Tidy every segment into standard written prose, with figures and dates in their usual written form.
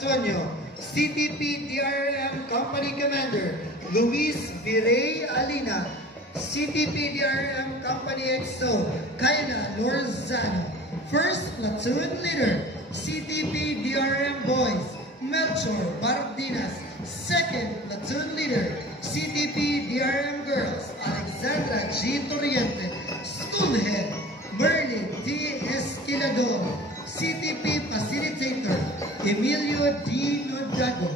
Antonio. CTP DRM Company Commander Luis Virey Alina. CTP DRM Company XO Kaina Norzano. First Platoon Leader CTP DRM Boys Melchor Bardinas. Second Platoon Leader CTP DRM Girls Alexandra G. Torriente. School Head Merlin D. Esquilador. CTP Facilitator Emilio D. Nodago.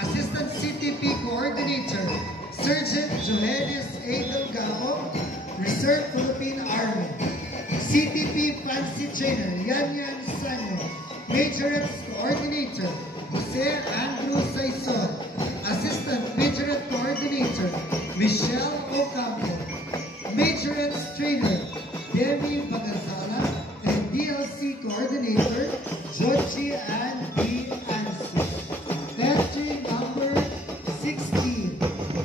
Assistant CTP Coordinator Sergeant Joelis A. Delgado, Reserve Philippine Army. CTP Fancy Trainer Yan Sanyo. Majorettes Coordinator Jose Andrew Saison. Assistant Majorette Coordinator Michelle Ocampo. Majorettes Trainer Demi Bagazala. And DLC Coordinator Joji Ann D. Ansu. Entry number 16.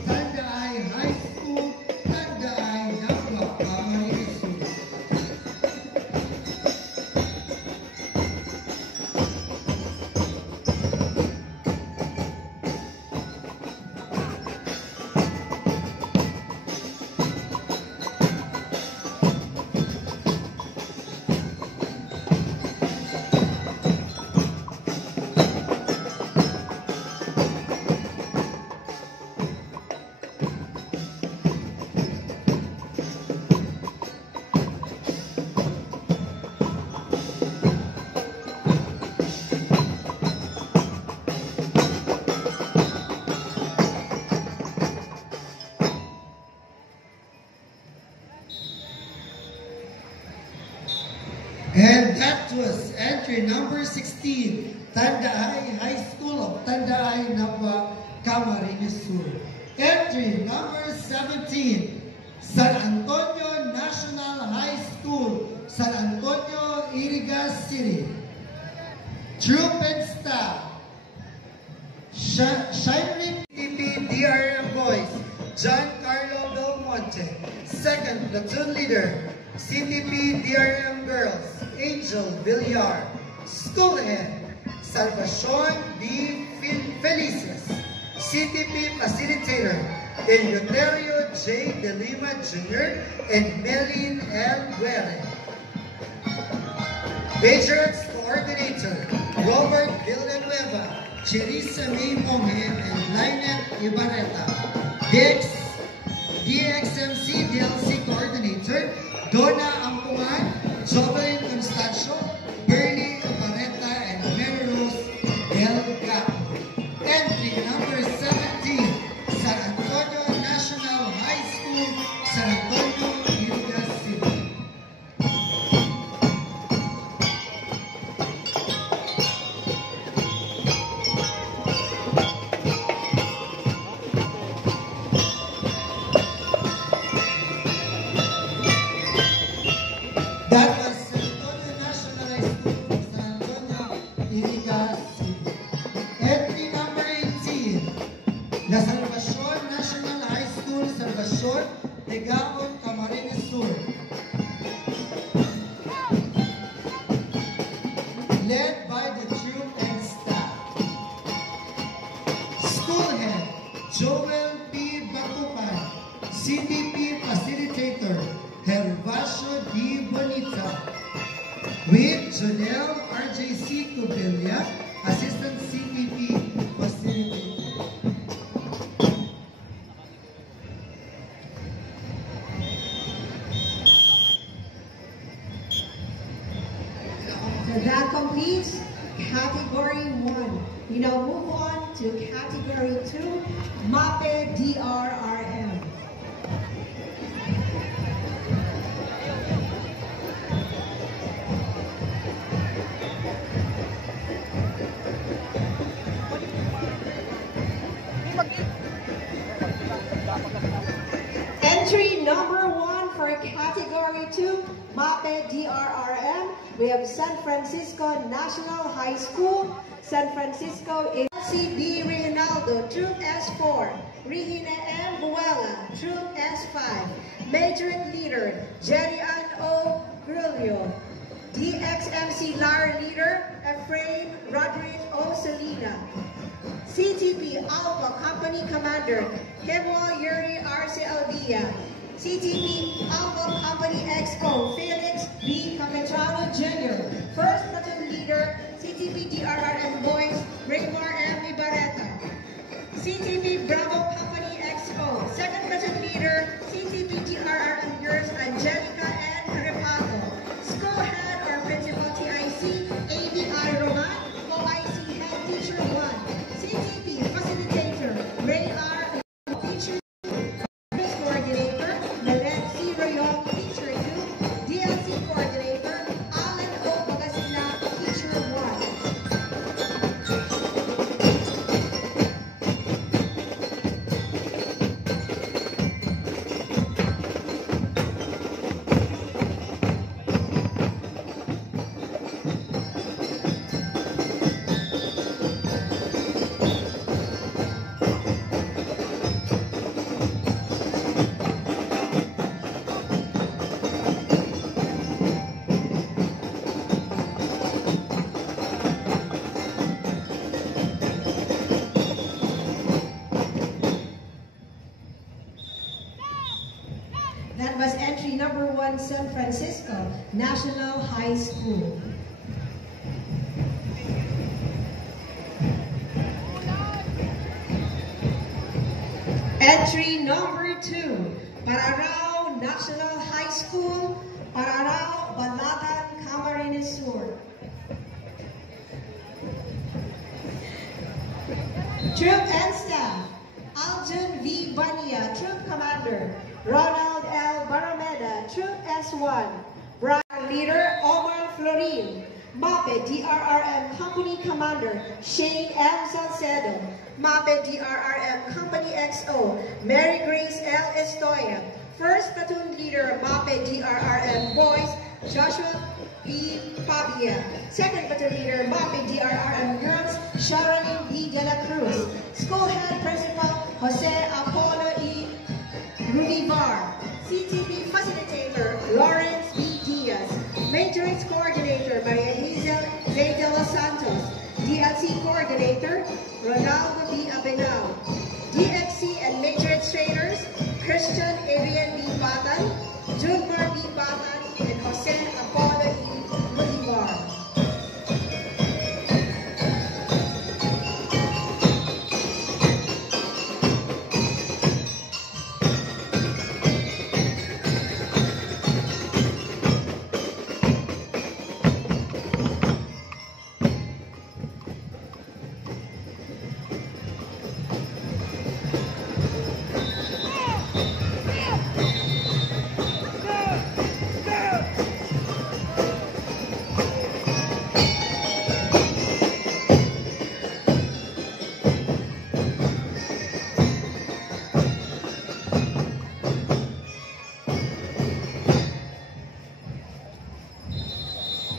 Tandai High School, Tandai Nagwa, Camarines Sur. And that was entry number 16, Tandai High School of Tandai Nagwa, Camarines Sur. Entry number 17, San Antonio National High School, San Antonio, Iriga City. Troop and staff, Shining CTP DRM Boys, John Carlo Del Monte. Second Platoon Leader, CTP DRM Girls, Angel Villar. School Head, Salvacion D. Felices. CTP Facilitator, Eleuterio J. De Lima Jr. and Melin L. Guerre. Majorettes Coordinator, Robert Villanueva, Cherisa May Monge, and Lynette Ibarreta. DXMC DLC Coordinator, Donna Ampuan, Jovelyn Constancio, Bernie Ibarreta, and Merlos Del Gapo. Entry number 17, San Antonio National High School, San Antonio, Iriga City. That was San Antonio National High School, San Antonio, Iriga City. Entry number 18, La Salvacion National High School, Salvacion, Legaon, Camarines Sur. Led by the troop and staff. School Head, Joel P. Batupan. CTP Facilitator, Hervasio D. Bonita. With Jonel RJC Cubilla, Assistant CTP Facilitator. So that completes Category 1. We now move on to Category 2, MAPE DRRM. Entry number 1 for Category 2, MAPE DRRM. We have San Francisco National High School, San Francisco CB Reynaldo, Troop S4, Regina M. Buela, Troop S5, Majorette Leader, Jerry Ann O. DXMC LAR Leader, Ephraim Rodriguez O. Salina. CTP Alpha Company Commander Hemwa Yuri Arce Aldia. CTP Alpha Company XO Felix B. Capetrano Jr. First Platoon Leader CTP DRRM Boys Rickmar M. Ibarreta. CTP Bravo Company XO Second Platoon Leader CTP DRRM Girls Angelica N. Repato. School Head or Principal TIC ABI Roman. OIC Head Teacher 1. CTP Facilitator Ray R. Teacher Coordinator Meret C. Royong Teacher 2. DLC Coordinator Alan O. Bagasila Teacher 1. That was entry number 1, San Francisco National High School. Entry number 2, Pararao National High School, Pararao, Balatan, Camarines Sur. Troop and Staff, Aljun V. Bania, Troop Commander, Ronald L. Barameda, Troop S1, Brian Leader, Omar Florin, MAPE DRRM Company Commander, Shane M. Salcedo, MAPE DRRM Company XO, Mary Grace L. Estoya, First Platoon Leader, MAPE DRRM Boys, Joshua P. Pavia, Second Platoon Leader, MAPE DRRM Girls, Sharon D. De La Cruz, School Head Principal, Jose Apollo E. Rudivar, CTP Facilitator, Lawrence B. Diaz, Matrix Coordinator, Maria Hazel J. De Los Santos, DLC Coordinator, Ronaldo B. Abenao, DXC and Matrix Trainers, Christian Adrian B. Batan, Junmar B. Batan, and Jose Apollo E. Rudivar.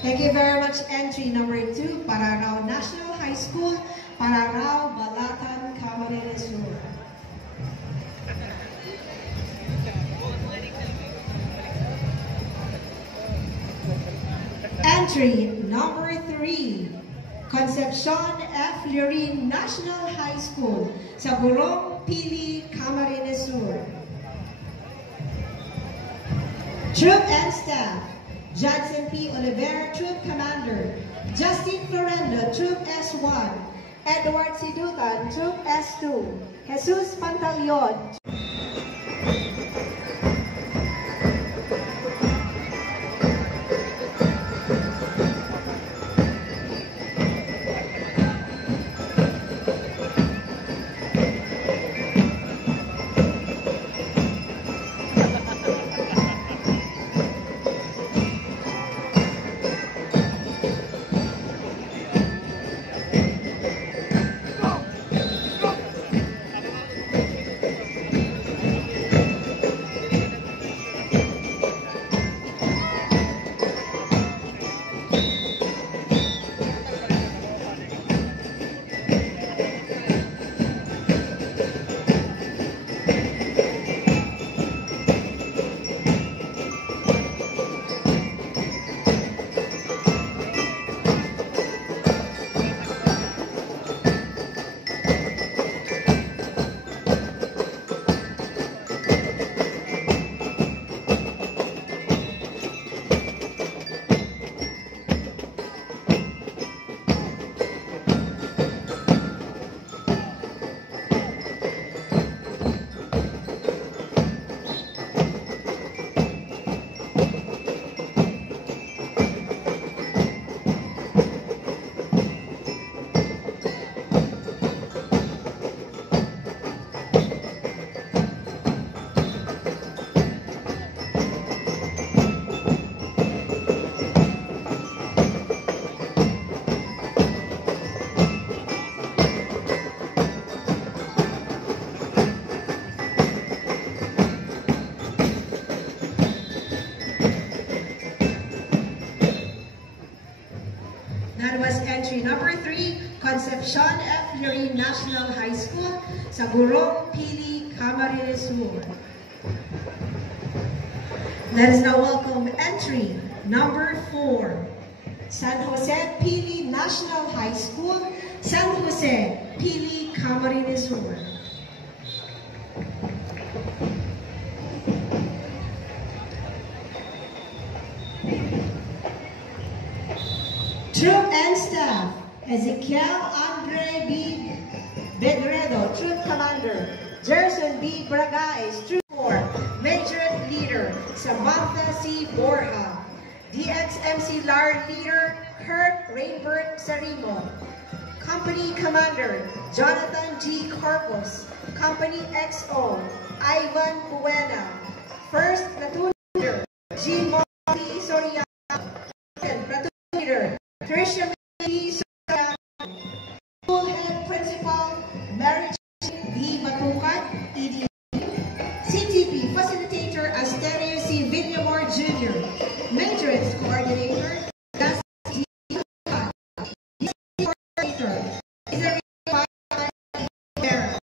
Thank you very much. Entry number 2, Pararao National High School, Pararao, Balatan, Camarines Sur. Entry number 3, Concepcion F. Lurin National High School, sa Burong Pili, Camarines Sur. Troop and Staff, Johnson P. Oliveira, Troop Commander, Justin Florendo, Troop S1, Edward Sidutan, Troop S2, Jesus Pantaleon, number 3, Concepcion F. Lurie National High School, sa Gurong Pili, Camarines Sur. Let us now welcome entry number 4, San Jose Pili National High School, San Jose Pili, Camarines Sur. Troop and Staff, Ezekiel Andre B. Bedredo, Troop Commander. Jerson B. Bragais, Troop 4, Major Leader. Samantha C. Borja. DXMC LAR Leader, Kurt Rainbert Sarimo. Company Commander, Jonathan G. Corpus. Company XO, Ivan Buena. First Platoon Leader, G. Molly Soriano. Second Platoon Leader, Christian B. Soriano. School Head Principal, Mary B. Batukat, ED. CTP Facilitator, Asterio C. Villamor Jr. Matrix Coordinator, Das G. Batukat. Coordinator, Israel Vera.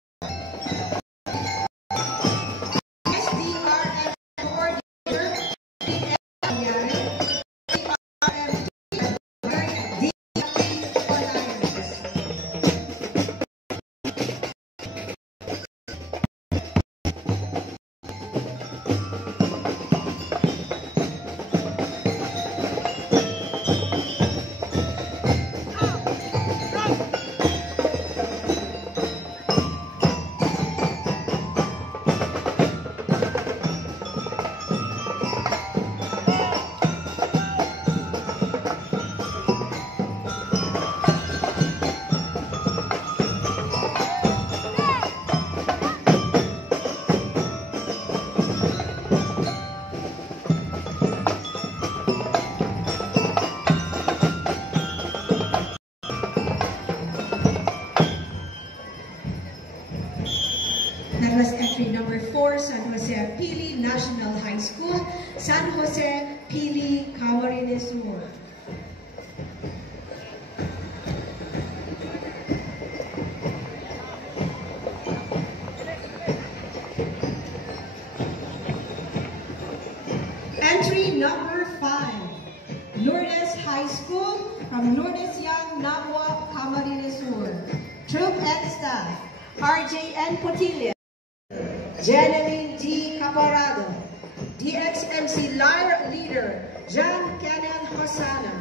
SDRF Coordinator, D.F. Yari. That was entry number 4, San Jose Pili National High School, San Jose Pili, Camarines Sur. Entry number 5, Lourdes High School, from Lourdes Young, Nabua, Camarines Sur. Troop and Staff, RJN Potilla. Jeneline D. Caparado. DXMC LAR Leader, John Cannon Hosana.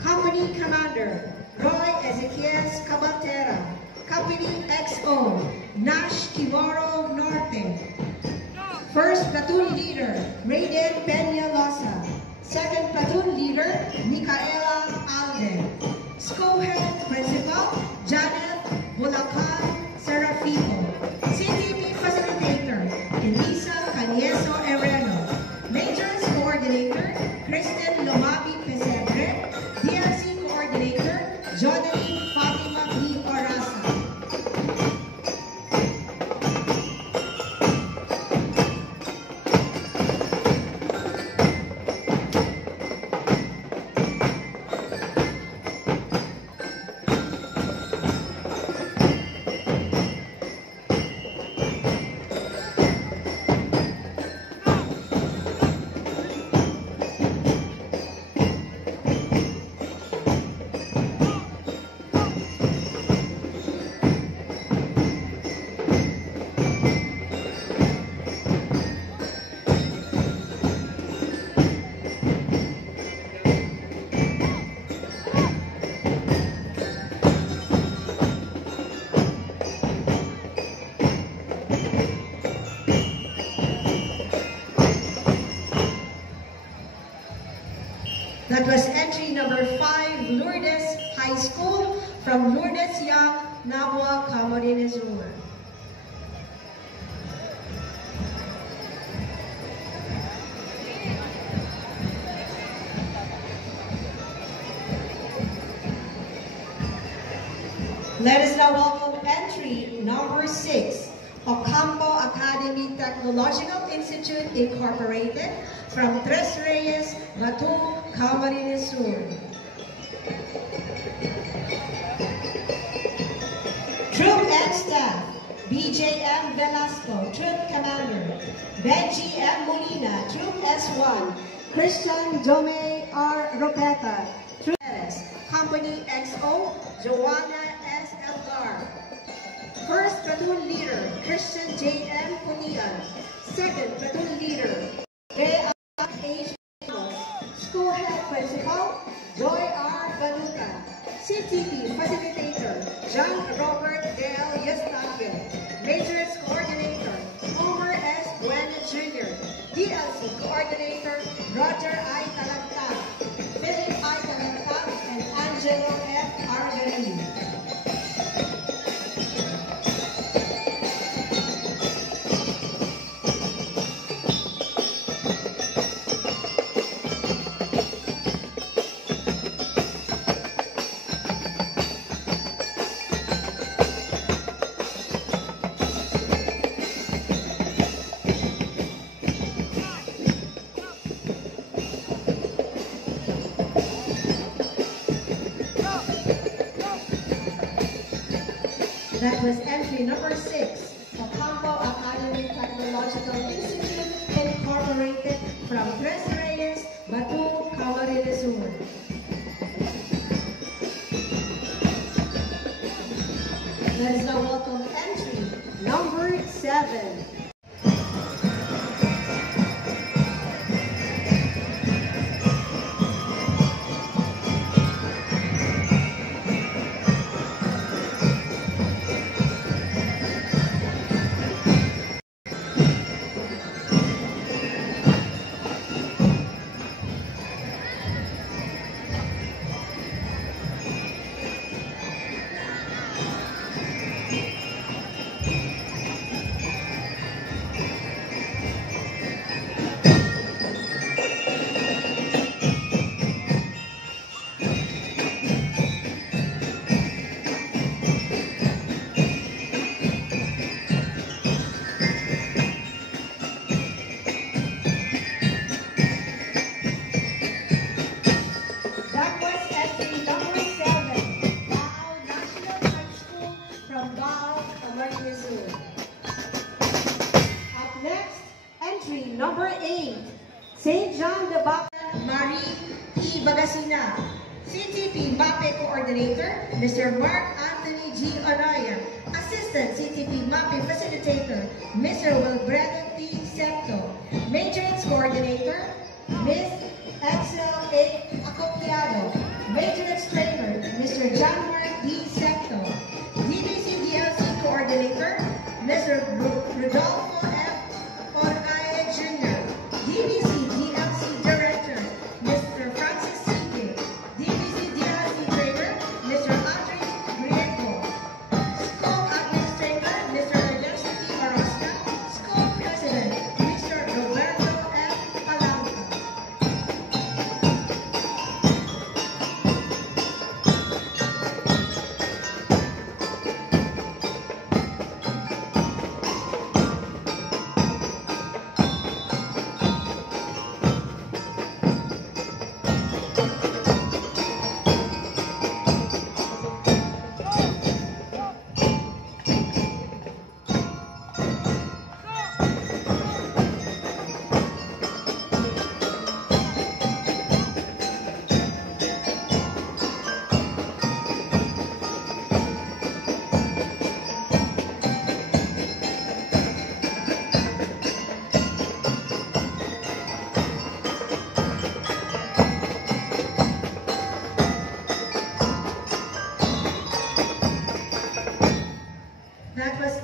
Company Commander, Roy Ezequiel Cabatera. Company XO, Nash Kimoro Norte. First Platoon Leader, Raiden Peñalosa. Second Platoon Leader, Micaela Alde. School Head Principal, Janet Bulacan Serafino. CTP Facilitator, Elisa Canieso Herrero. Majors Coordinator, Kristen Lomabi Pesebre. DRC Coordinator, Jonathan Fatima B. Orasa. That was entry number 5, Lourdes High School, from Lourdes Young, Nabua, Camarines Sur. Let us now welcome entry number 6, Ocampo Academy Technological Institute Incorporated, from Tres Reyes, Batu, Camarines Sur. Troop and Staff, BJM Velasco, Troop Commander, Benji M. Molina, Troop S1, Christian Jome R. Ropeta, Troop S, Company XO, Joanna S. Elgar. First Platoon Leader, Christian J. M. Punian. Second Platoon Leader, Bea H. School Head Principal, Joy R. Galuta. CTP Facilitator, John Robert Dale Yastagio. Majors Coordinator, Homer S. Bueno Jr. DLC Coordinator, Roger I. Talagtag, Philip I. Talagtag, and Angelo F. Argarin. That was entry number 6, Ocampo Academy Technological Institute Incorporated from Tres Reyes, Batu, Camarines Sur. Let us now welcome entry number 7. Number 8, St. John the Baptist, Marie P. Bagasina. CTP MAPE Coordinator, Mr. Mark Anthony G. Araya. Assistant CTP MAPE Facilitator, Mr. Wilbredo T. Septo. Matrix Coordinator, Ms. Excel A. Acopiado. Matrix Trainer, Mr. John Mark D. Septo. DBC DLC Coordinator, Mr. Rodolfo F. Jr. DBC DLC Director, Mr. Francis C. DBC DLC Trainer, Mr. Andre Griego. School Administrator, Mr. Ernesto T. Orozca. School President, Mr. Roberto F. Palanca.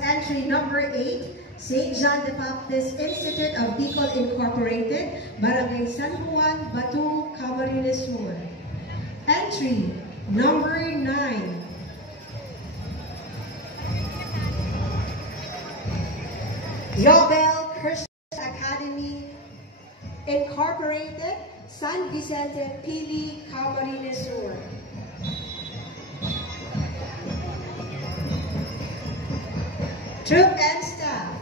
Entry number 8, St. John the Baptist Institute of Bicol Incorporated, Barangay San Juan, Batu, Camarines Sur. Entry number 9, Yobel Christian Academy Incorporated, San Vicente, Pili, Camarines Sur. Troop and Staff,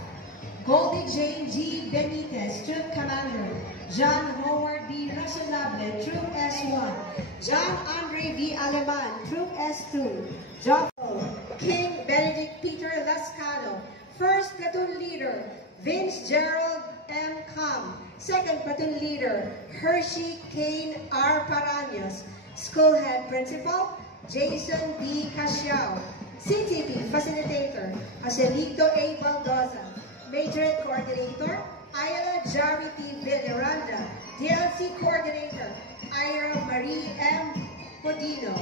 Goldie Jane G. Benitez, Troop Commander, John Howard B. Rasolable, Troop S1, John Andre V. Aleman, Troop S2, John King Benedict First Platoon Leader, Vince Gerald M. Cam. Second Platoon Leader, Hershey Kane R. Parañas. School Head Principal, Jason D. Casiao. CTP Facilitator, Joselito A. Baldoza. Majorette Coordinator, Ayala Jarity Villaranda. DLC Coordinator, Ira Marie M. Podino.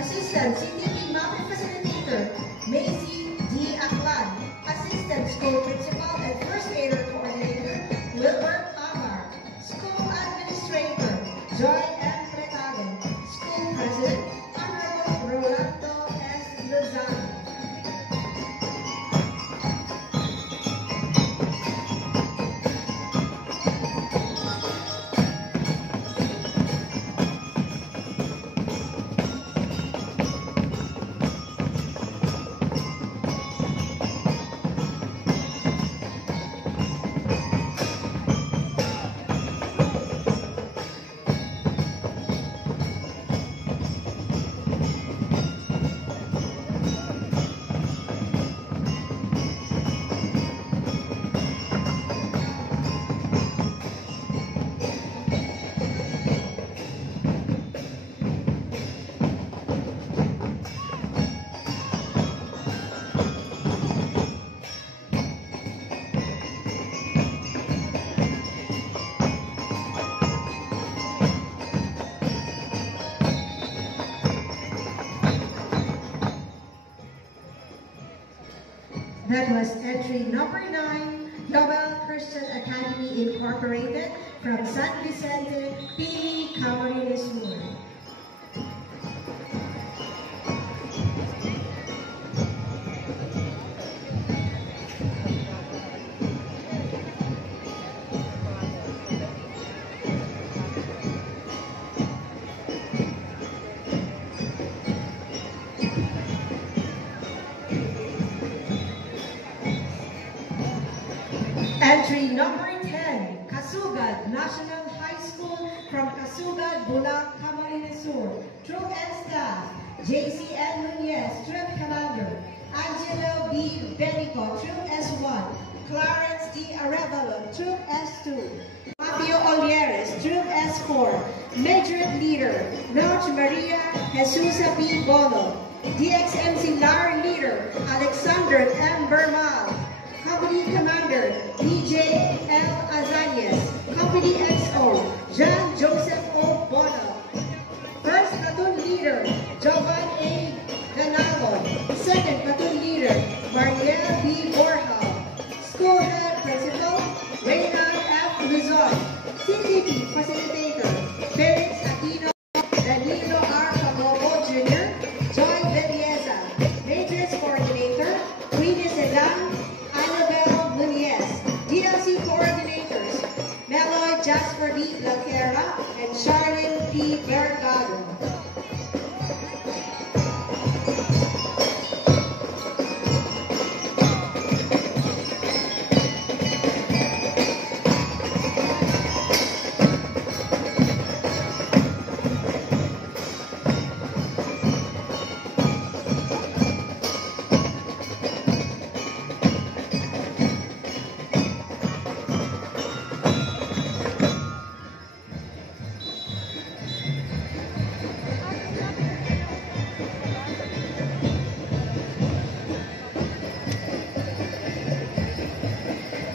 Assistant CTP MAPE Facilitator, Macy D. Aklan. Assistant School Principal and First Aider Coordinator, Wilbert Amar. School Administrator, Joy M. Fretado. School President, Honorable Rolando S. Lozano. That was entry number 9, Yobel Christian Academy Incorporated from San Vicente, Pili, Camarines Sur. Entry number 10, Kasugad National High School from Kasugad, Bulac, Camarines Sur. Troop and Staff, JCN Nunez, Troop Commander. Angelo B. Benico, Troop S1. Clarence D. Arevalo, Troop S2. Fabio Olieres, Troop S4. Majorette Leader, Noche Maria Jesusa B. Bolo. DXMC LAR Leader, Alexander M. Bermal. Company Commander, DJ L. Azanias. Company XO, John Joseph O. Bono. First Platoon Leader, Jovan A. Ganalon. Second Platoon Leader, Mariel B. Borja. School Head Principal, Reynald F. Rizon. CTP Facilitator, Felix Aquino, Danilo R. Pagobo Jr., Joy Belieza. Majors Coordinator, Queenie Sedan, Annabelle Nunez. DLC Coordinators, Meloy Jasper B. Laquera and Charlene P. Vergado.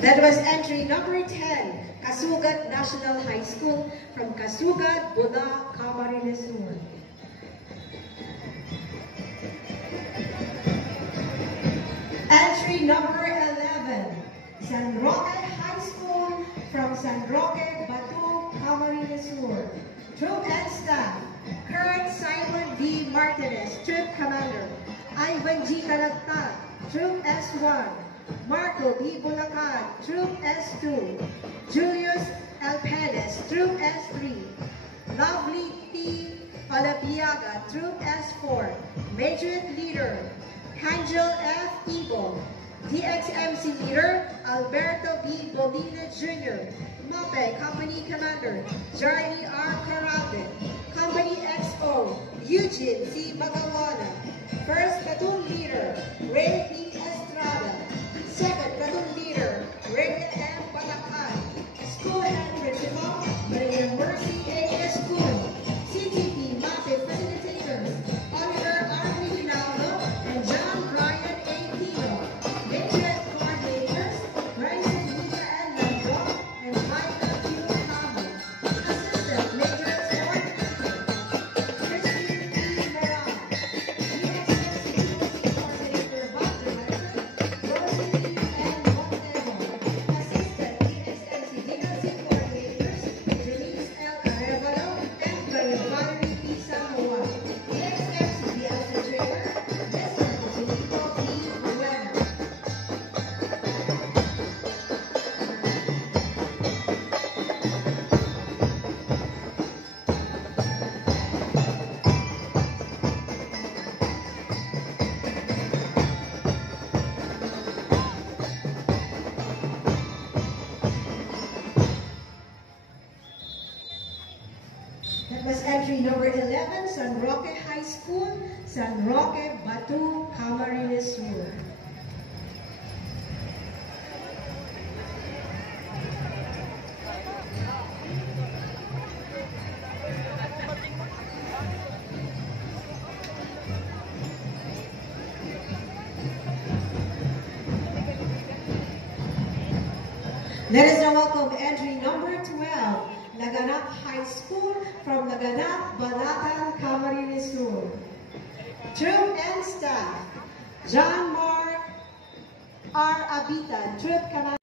That was entry number 10, Kasugad National High School from Kasugad, Bulac, Camarines Sur. Entry number 11, San Roque High School from San Roque, Batu, Camarines Sur. Troop and Staff, Kurt Simon V. Martinez, Troop Commander. Ivan G. Calagtag, Troop S1. Marco B. Bulacan, Troop S2. Julius L. Perez, Troop S3. Lovely P. Palabiaga, Troop S4. Majorette Leader, Angel F. Ibo. DXMC Leader, Alberto B. Bolina Jr. MAPE Company Commander, Jarny R. Carabin. Company XO, Eugene C. Bagawana. First Platoon Leader, Ray P. Estrada. San Roque High School, San Roque, Batu, Camarines Sur. Let us now welcome entry number 12, Laganap High School from Laganap, Balatan, Camarines Sur. Troop and staff, John Mark R. Abita, Troop Commander.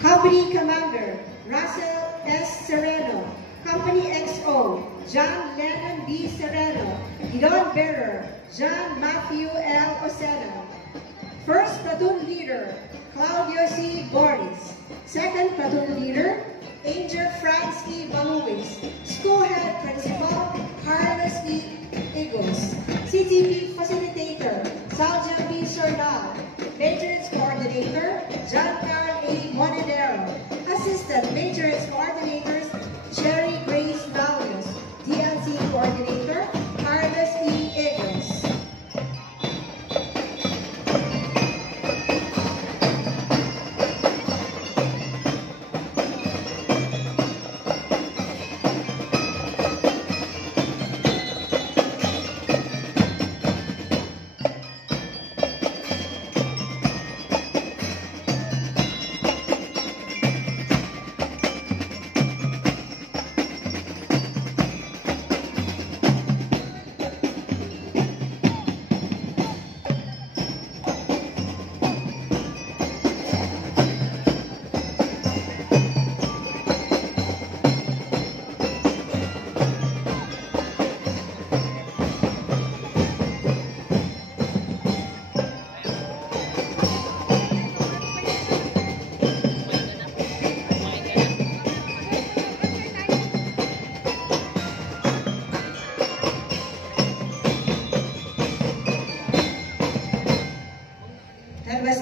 Company Commander, Russell S. Sereno. Company XO, John Lennon B. Sereno. Gidon Bearer, John Matthew L. Osena. First Platoon Leader, Claudio C. Boris. Second Platoon Leader, Angel Franz E. Baluis. School Head Principal, Carlos E. Igos. CTP Facilitator, Salja B. Sordal. Maintenance Coordinator, John Carl A. Monedero. Assistant Maintenance Coordinators, Sherry Grace Valios. DLC Coordinator, Carlos E. Igos.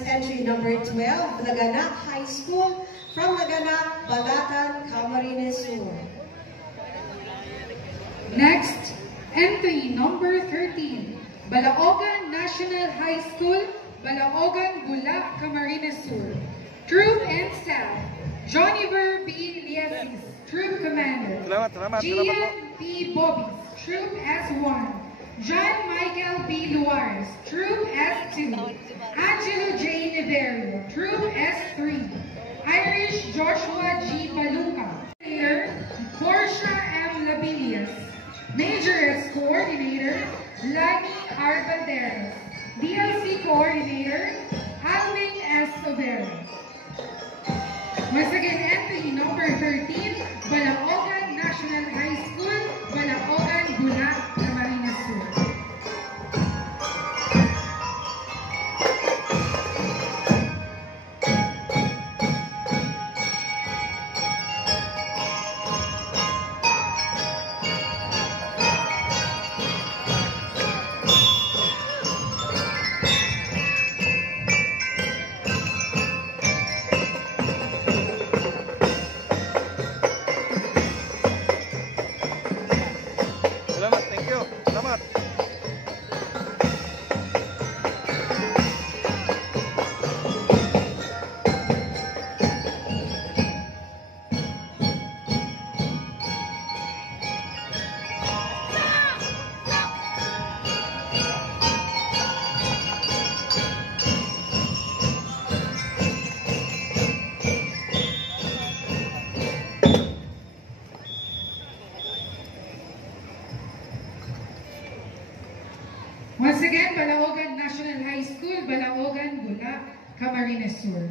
Entry number 12, Laganap High School from Laganap, Balatan, Camarines Sur. Next, entry number 13, Balaogan National High School, Balaogan, Bulac, Camarines Sur. Troop and staff, Joniver B. Liesis, Troop Commander. Gian P. Bobbies, Troop S1. John Michael B. Luares, Troop S2. Angelo J. Niverio, Troop S3. Irish Joshua G. Maluca. Coordinator, Portia M. Labilias. Major S. Coordinator, Lani R. Banderas. DLC Coordinator, Alvin S. Sobera. Once again, entry number 13, Balaogan National High School, Balaogan, Bulac, Camarines Sur. Once again, Balaogan National High School, Balaogan, Bulac, Camarines Sur.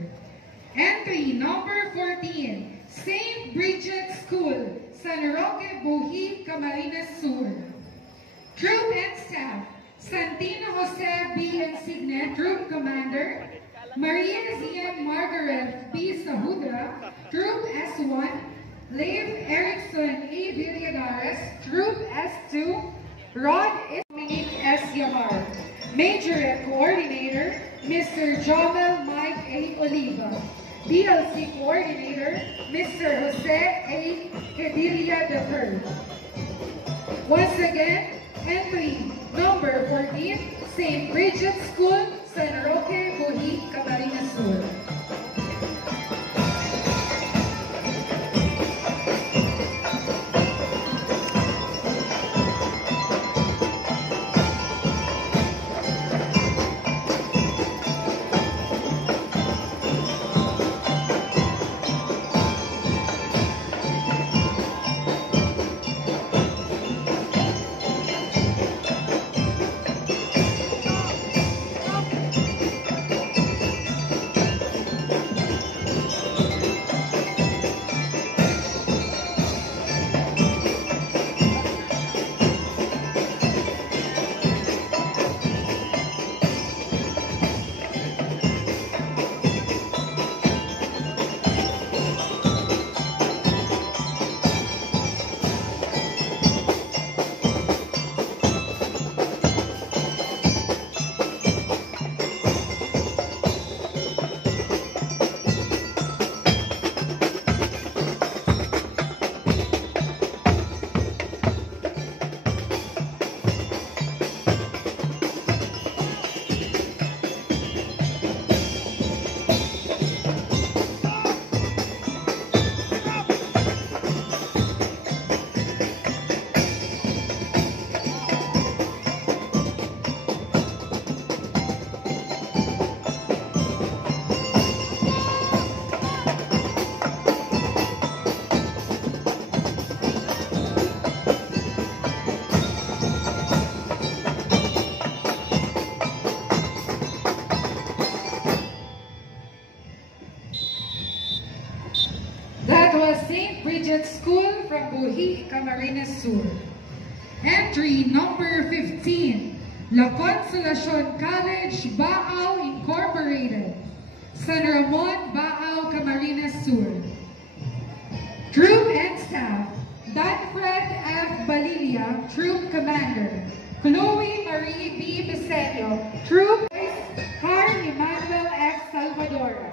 Entry number 14, St. Bridget School, San Roque, Buhi, Camarines Sur. Troop and staff, Santino Jose B. Insigne, Troop Commander. Maria Zian Margaret B. Sahudra, Troop S1. Leif Erickson A. Villagares, Troop S2. Rod Dominic S. Yamar. Major Coordinator, Mr. Jomel Mike A. Oliva. DLC Coordinator, Mr. Jose A. Cadilia III. Once again, Entry number 14, St. Bridget School, San Roque, Buhi, Camarines Sur. St. Bridget School from Buhi, Camarines Sur. Entry number 15, La Consolacion College, Baao Incorporated, San Ramon, Baao, Camarines Sur. Troop and Staff, Danfred F. Balilia, Troop Commander, Chloe Marie B. Bisenio, Troop Carl Emmanuel X. Salvadora.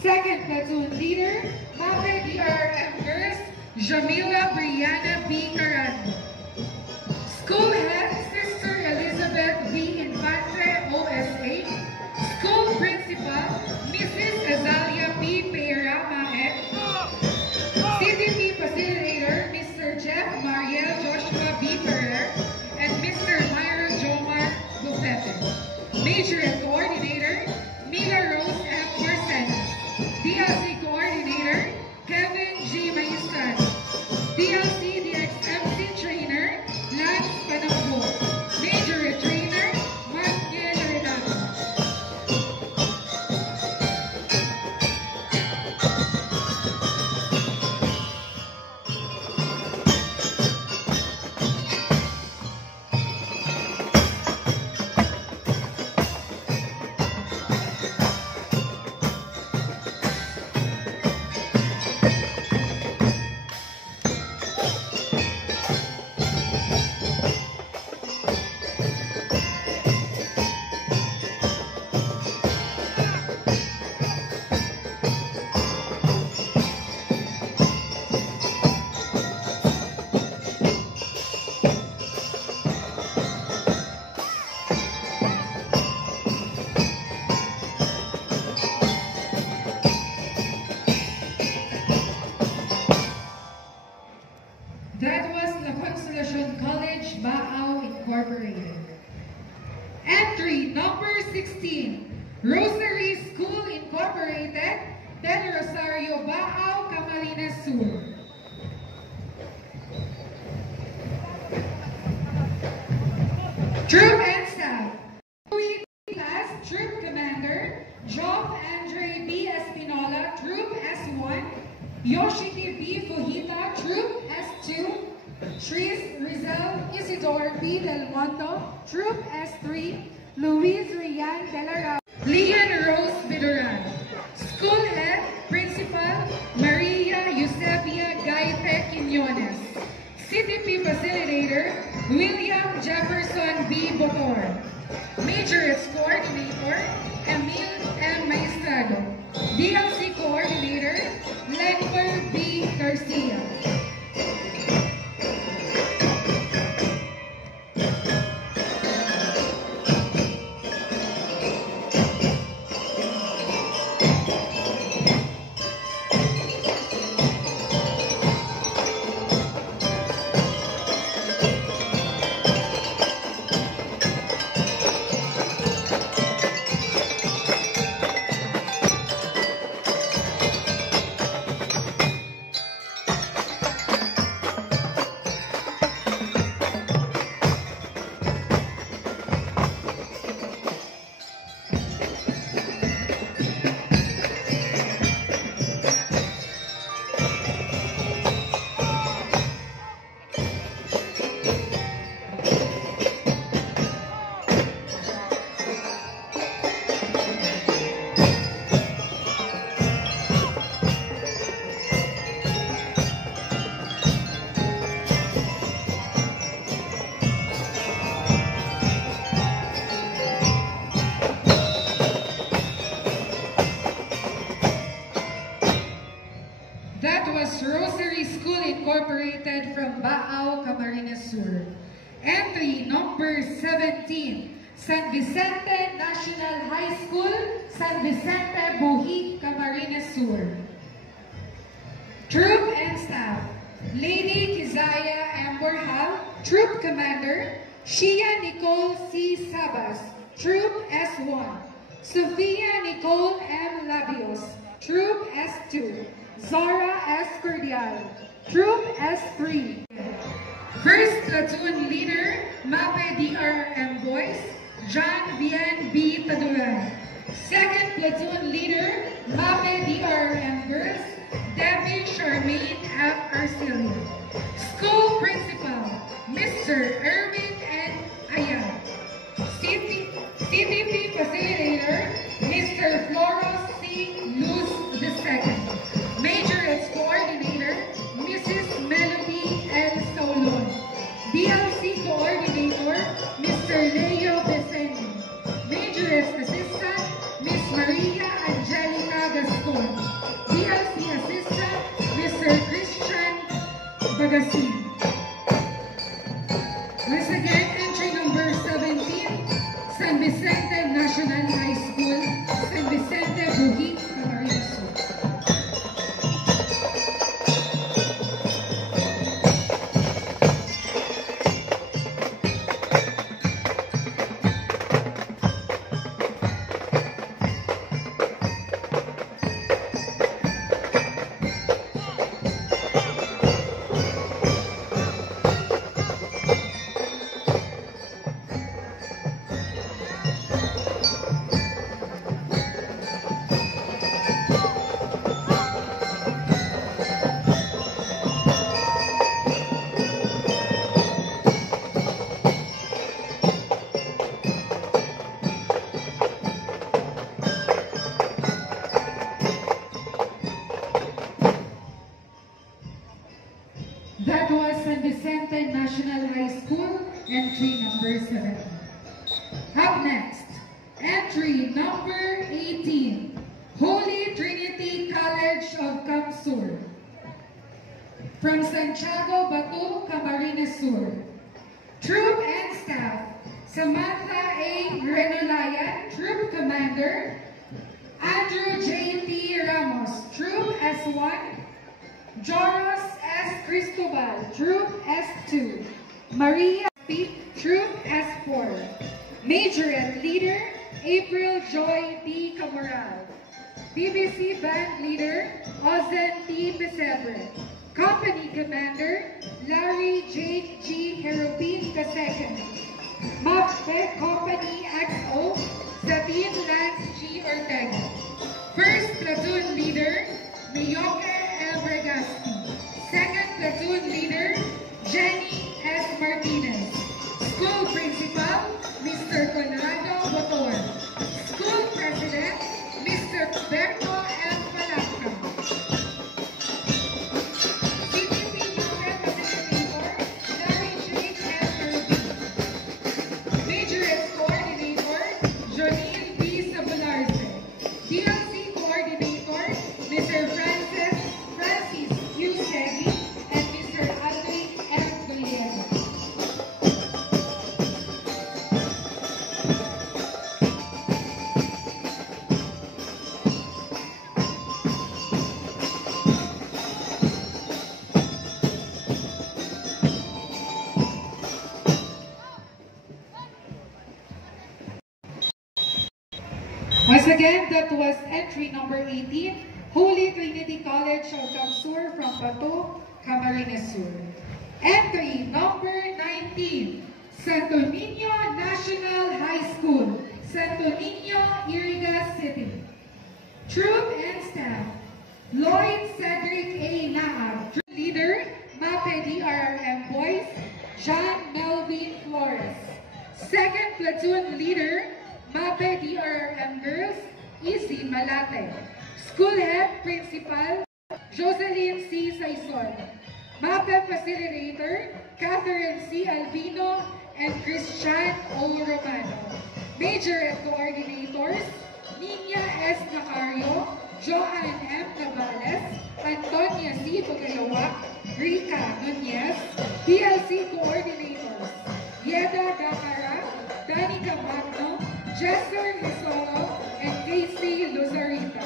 Second Platoon Leader, MAPE DRRM Girls, Jamila Brianna B. Carando. School Head, Sister Elizabeth V. Infante, OSA. School Principal, Mrs. Azalia P. Pereira Mahet. CTP Facilitator, Mr. Jeff Mariel Joshua B. Ferrer, and Mr. Myra Jomar Bufete. Major and Coordinator, Mila Rose F. Marcenas. DLC Coordinator, Kevin G. Maistan. DLC DXMC Trainer, Lance Panambo. Major Trainer, Mark Renato. That was La Consolacion College, Baao Incorporated. Entry number 16, Rosary School Incorporated, Del Rosario, Baao, Camarines Sur. Troop and Staff, Louis Class, Troop Commander, Job Andre B. Espinola, Troop S1, Yoshiki B. Fujita, Troop S2, Tris Rizal Isidore B. Del Mondo, Troop S3, Luis Rian De La Rao, Leon Rose Biduran. School Head, Principal, Maria Eusebia Gaite Quiñones. CTP Facilitator, William Jefferson B. Botor. Major Coordinator, Emil M. Maestrado. DLC Coordinator, Lenper B. Garcia. Las Rosary School Incorporated from Baao, Camarines Sur. Entry number 17, San Vicente National High School, San Vicente, Buhi, Camarines Sur. Troop and Staff: Lady Kizaya M. Borjal, Troop Commander; Shia Nicole C. Sabas, Troop S1; Sofia Nicole M. Labios, Troop S2; Zara S. Cordial, Troop S3. First Platoon Leader, MAPE DRRM Boys, John Bien B. Taduran. Second Platoon Leader, MAPE DRRM Girls, Debbie Charmaine F. Arcilio. School Principal, Mr. Erwin N. Ayala. CTP Facilitator, Mr. Floros C. Luz II. Majorettes Coordinator, Mrs. Melody L. Solon. DLC Coordinator, Mr. Leo Besenio. Majorettes Assistant, Miss Maria Angelica Gaston. DLC Assistant, Mr. Christian Bagasin. Once again, entry number 17, San Vicente National High School, San Vicente, Buhi, Camarines Sur. That was San Vicente National High School, entry number 17. Up next, entry number 18, Holy Trinity College of Kamsur. From Santiago, Batu, Camarines Sur. Troop and Staff: Samantha A. Renolayan, Troop Commander; Andrew J. P. Ramos, Troop S1; Joros S. Cristobal, Troop S2; Maria P. Troop S4. Majorette Leader, April Joy B. Camoral. BBC Band Leader, Ozen T. Pesebre. Company Commander, Larry J. G. Herobin II. MAPE Company XO, Sabine Lance G. Ortega. First Platoon Leader, Miyoke M. Regaspi. Second Platoon Leader, Jenny S. Martinez. School Principal, Mr. Conrado Botor. School President, Mr. Berto M. Palacca. CTP Unit Facilitator, Larry J. M. Herobin. Majorette Coordinator, Jonil B. Sabularse. DLC Coordinator, Mr. Francis U. Segui and Mr. Aldrich M. Villegas. Once again, that was entry number 18, Holy Trinity College of Kamsur from Batu, Camarines Sur. Entry number 19, Santo Niño National High School, Santo Niño, Iriga City. Troop and Staff: Lloyd Cedric A. Naab. Troop Leader, MAPE DRRM Boys, John Melvin Flores. Second Platoon Leader, MAPE DRRM Girls, Izzy Malate. School Head Principal, Jocelyn C. Saison. MAPE Facilitator, Catherine C. Albino and Christian O. Romano. Majorette Coordinators, Nina S. Nacario, Joanne M. Navales, Antonia C. Pagalawak, Rica Nunez, PLC Coordinators, Yeda Dakara, Danica Magno, Jester Isolo, and Casey Luzarita.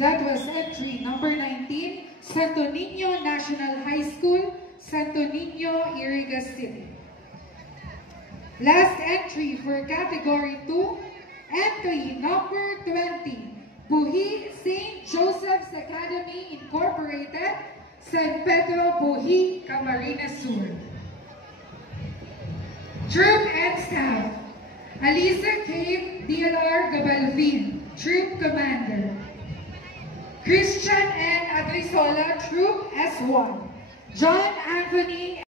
That was entry number 19, Santo Niño National High School, Santo Niño, Iriga City. Last entry for category 2, entry number 20, Buhi St. Joseph's Academy Incorporated, San Pedro, Buhi, Camarines Sur. Troop and Staff, Alisa Cave, DLR Gabalvin, Troop Commander. Christian N. Adrisola, Troop S1. John Anthony